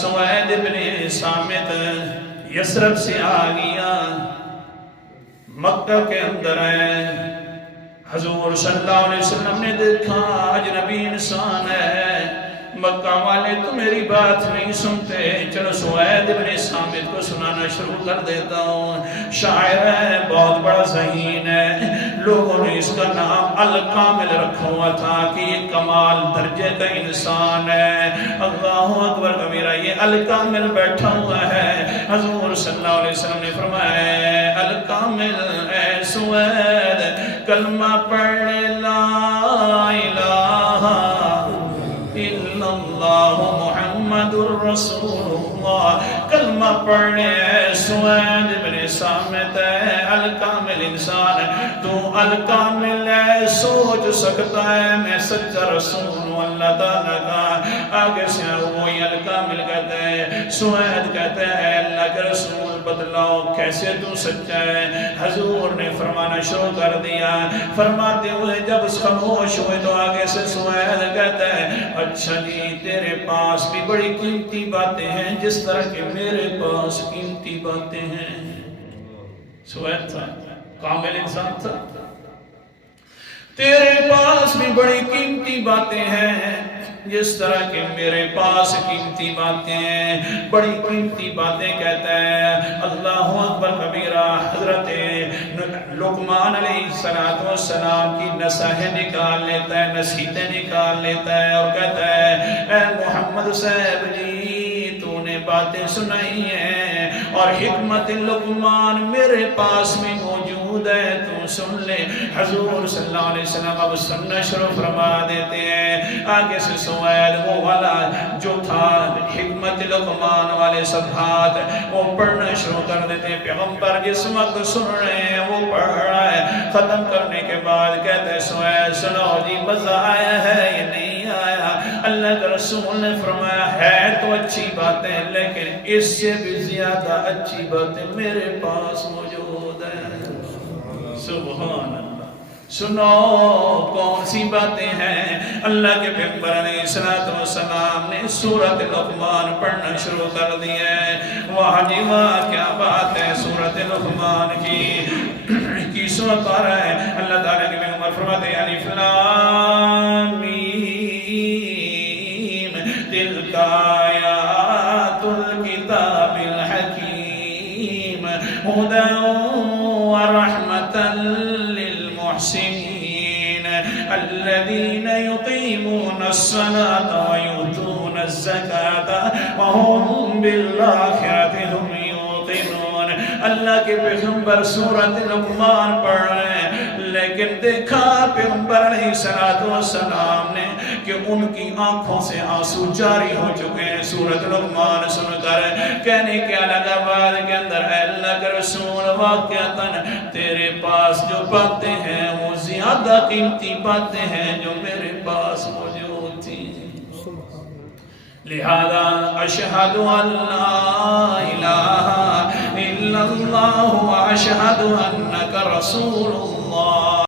سوید بن صامت یسرب سے آ گیا، مکہ کے اندر ہے، حضور صلی اللہ علیہ وسلم نے دیکھا اجنبی انسان ہے، مکہ والے تو میری بات نہیں سنتے، چلو سوید بن صامت کو سنانا شروع کر دیتا ہوں۔ شاعر ہے، بہت بڑا ذہین ہے، لوگوں نے اس کا نام الکامل رکھا ہوا تھا کہ یہ کمال درجے کا انسان ہے۔ اللہ اکبر کبیرہ، یہ الکامل بیٹھا ہوا ہے۔ حضور صلی اللہ علیہ وسلم نے فرمایا، الکامل اے سوید کلمہ پڑھ لا الہ الا اللہ محمد الرسول اللہ، کلمہ پڑھنے اے سوید بن صامت ہے الکامل انسان ہے، تو الکامل ہے، سوچ سکتا ہے میں سچا رسول ہوں اللہ تعالیٰ کا۔ آگے سے وہی الکامل کہتا ہے، سوید کہتا ہے اللہ کے رسول بدلاؤ کیسے تو سچا ہے؟ حضور نے فرمانا شروع کر دیا، فرماتے ہوئے جب خاموش ہوئے تو آگے سے سوید کہتا ہے، اچھا جی تیرے پاس بھی بڑی قیمتی باتیں ہیں جس طرح کہ میرے پاس قیمتی باتیں ہیں۔ سوید تھا، کامل انسان تھا، تیرے پاس بھی بڑی قیمتی باتیں ہیں جس طرح کہ میرے پاس قیمتی باتیں ہیں، بڑی قیمتی باتیں کہتا ہے۔ اللہ اکبر کبیرہ، حضرت لقمان علیہ السلام کی نصیحتیں نکال لیتا ہے، نصیحتیں نکال لیتا ہے اور کہتا ہے، اے محمد صاحب جی تو نے باتیں سنائی ہیں اور حکمت لقمان میرے پاس میں موجود ہے، تو سن لے۔ حضور صلی اللہ علیہ وسلم اب سننا شروع فرما دیتے ہیں۔ آگے سے سوید وہ والا جو تھا حکمت لقمان والے صفحات وہ پڑھنا شروع کر دیتے ہیں۔ پیغمبر جس وقت سن رہے ہیں وہ پڑھ رہا ہے، ختم کرنے کے بعد کہتے ہیں سوید سنو جی مزہ آیا ہے یا نہیں آیا؟ اللہ کے رسول نے فرمایا ہے تو اچھی باتیں لیکن اس سے بھی زیادہ اچھی باتیں میرے پاس موجود ہیں۔ سبحان اللہ، سنو کون سی باتیں ہیں؟ اللہ کے پیغمبر علیہ السلام نے سورۃ لقمان پڑھنا شروع کر دی ہے۔ واہ جی واہ کیا بات ہے، سورۃ لقمان کی سورت آ رہا ہے۔ اللہ تعالیٰ کے پیغمبر فرماتے ہیں الف لام میم تلک آیات الکتاب الحکیم ہدی ورحمة للمحسنين الذين يقيمون الصلاة ويؤتون الزكاة وهم بالآخرة هم يوقنون۔ اللہ کے پیغمبر سورۃ لقمان پڑھ رہے ہیں لیکن دیکھا پیغمبر علیہ السلام نے کہ ان کی آنکھوں سے آنسو جاری ہو چکے ہیں سورۃ لقمان سن کر۔ کہنے کیا لگا بعد کے اندر، اے اللہ کے رسول واقعتاً تیرے پاس جو باتیں ہیں وہ زیادہ قیمتی باتیں ہیں جو میرے پاس موجود تھی، لہذا اشہد ان لا الہ الا اللہ واشہد انک رسول اللہ۔